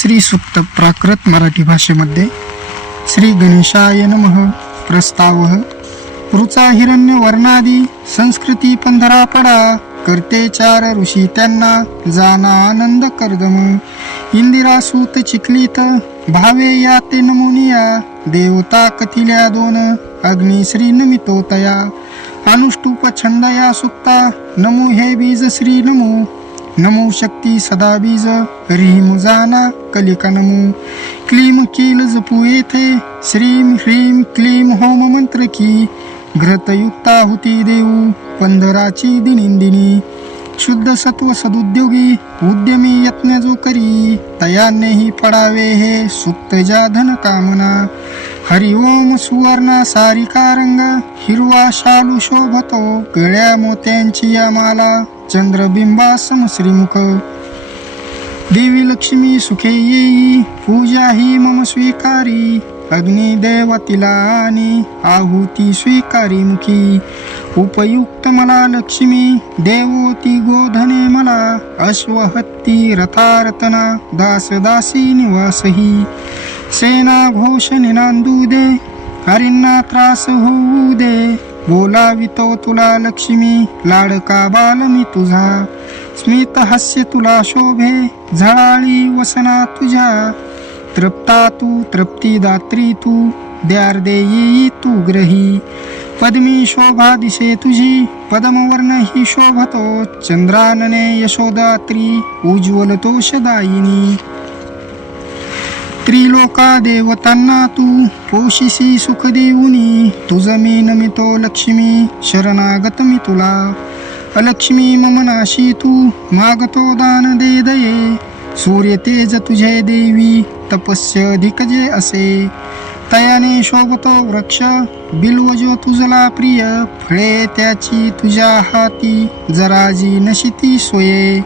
श्री सूक्त प्राकृत मराठी भाषेमध्ये श्री गणेशाय नमः प्रस्तावः ऋचा हिरण्य वर्णादी संस्कृती पंधरा पडा करते चार ऋषी त्यांना जाना आनंद कर्दम इंदिरा सूत चिखलीत भावे या ते नमोनिया देवता कथिल्या दोन अग्नी श्री नमितो तया अनुष्टुप छंद या सुक्ता नमो हे बीज श्री नमो नमो शक्ती सदा बीज ह्रीम जाना कलिका नमो क्लीम कील जपू येथे श्रीम ह्रीम क्लीम होम मंत्र की घृतयुक्ता हुती देऊ पंधराची दिनिंदिनी शुद्ध सत्व सदुद्योगी उद्यमी यत्न जो करी तयानेही पडावे हे सुक्त ज्या धन कामना हरि ओम सुवर्णा सारिका रंग हिरवा शालू शोभतो गळ्या मोत्यांची या माला चंद्रबिंबा समश्रीमुख देवी लक्ष्मी सुखे येई पूजा ही मम स्वीकारी अग्निदेव तिला आणि आहुती स्वीकारी मुखी उपयुक्त मला लक्ष्मी देवोती गोधने मला अश्वहत्ती रथारतना दास दासी निवासही सेना घोष निनांदू दे हरींना त्रास होऊ दे बोलावितो तुला लक्ष्मी लाडका बाल मी तुझा स्मित हास्य तुला शोभे झळाळी वसना तुझ्या तृप्ता तू तृप्ती दात्री तू द्यार्दे येई तू ग्रही पद्मी शोभा दिसे तुझी पद्मवर्ण ही शोभतो चंद्रानने यशोदात्री उज्ज्वल तोषदायिनी त्रिलोका देवतांना तू पोशिसी सुख देऊनी तुझ मी नमितो लक्ष्मी शरणागत मी तुला अलक्ष्मी मम नाशी तू मागतो दान दे दये सूर्य तेज तुझे देवी तपस्य अधिक जे असे तयाने शोभतो वृक्ष बिल्वजो तुझला प्रिय फळे त्याची तुझ्या हाती जराजी नशिती सोये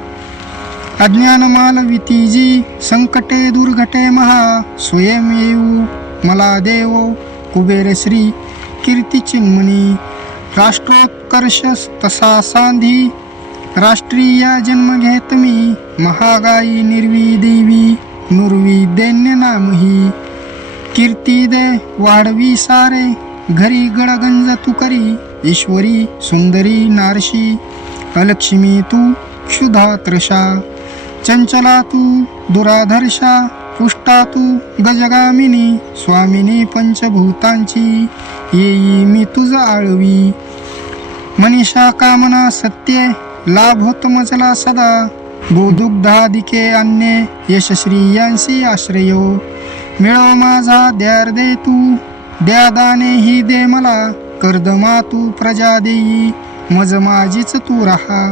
अज्ञान मालविती जी संकटे दुर्घटे महा स्वयं येऊ मला देव कुबेर श्री कीर्ती चिन्मणी राष्ट्रोत्कर्ष तसा सांधी राष्ट्रीय जन्म घेत मी महागाई निर्वी देवी नुरवी दैन्य नामही कीर्ती दे वाढवी सारे घरी गडगंज तू करी ईश्वरी सुंदरी नारशी अलक्ष्मी तू क्षुधा त्रषा चंचला तू दुराधर्षा पुष्टा तू गजगामिनी स्वामिनी पंचभूतांची येई मी तुझ आळवी मनीषा कामना सत्ये लाभ होत मजला सदा गोदुग्धादिके अन्ये यशश्रियांशी आश्रयो मिळो माझा द्यार दे तू द्या दाने ही दे मला कर्दमा तू प्रजा देई मज माझीच तू राहा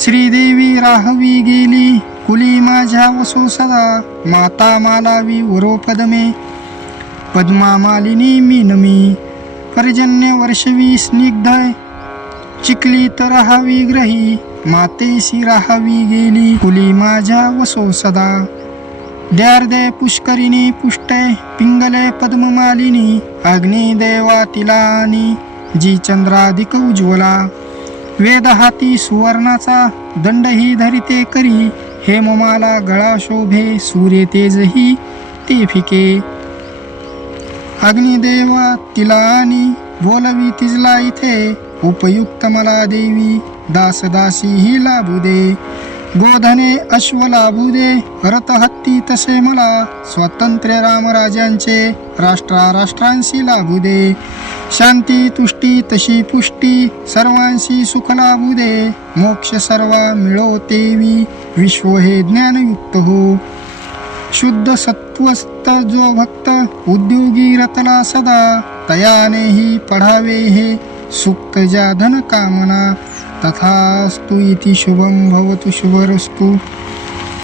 श्रीदेवी राहवी गेली कुली माझ्या वसो सदा माता मालावी वरो पदमे पद्मा मालिनी मी नमी पर्जन्य वर्षवी स्निग्ध चिखली तर राहावी ग्रही मातेशी राहावी गेली कुली माझ्या वसो सदा द्यार्दे पुष्करिणी पुष्टे पिंगले पद्ममालिनी अग्नी देवा तिला आणि जी चंद्राधिक उज्ज्वला वेद हाती सुवर्णाचा दंडही धरिते करी हेममाला गळा शोभे सूर्य तेजही ते फिके अग्निदेवा तिला आणि बोलवी तिजला इथे उपयुक्त मला देवी दास दासी ही लाभू दे गोधने अश्व लाभू दे रथ हत्ती तसे मला स्वातंत्र्य रामराजांचे राष्ट्रांशी लाभू दे शांती तुष्टी तशी पुष्टी सर्वांशी सुख लाभू दे मोक्ष सर्वा मिळो तेवी विश्व हे ज्ञानयुक्त हो शुद्ध सत्वस्त जो भक्त उद्योगी रतला सदा तयानेही पढावे हे सुक्त ज्या धन कामना तथास्तु इति शुभं भवतु शुभरस्तु।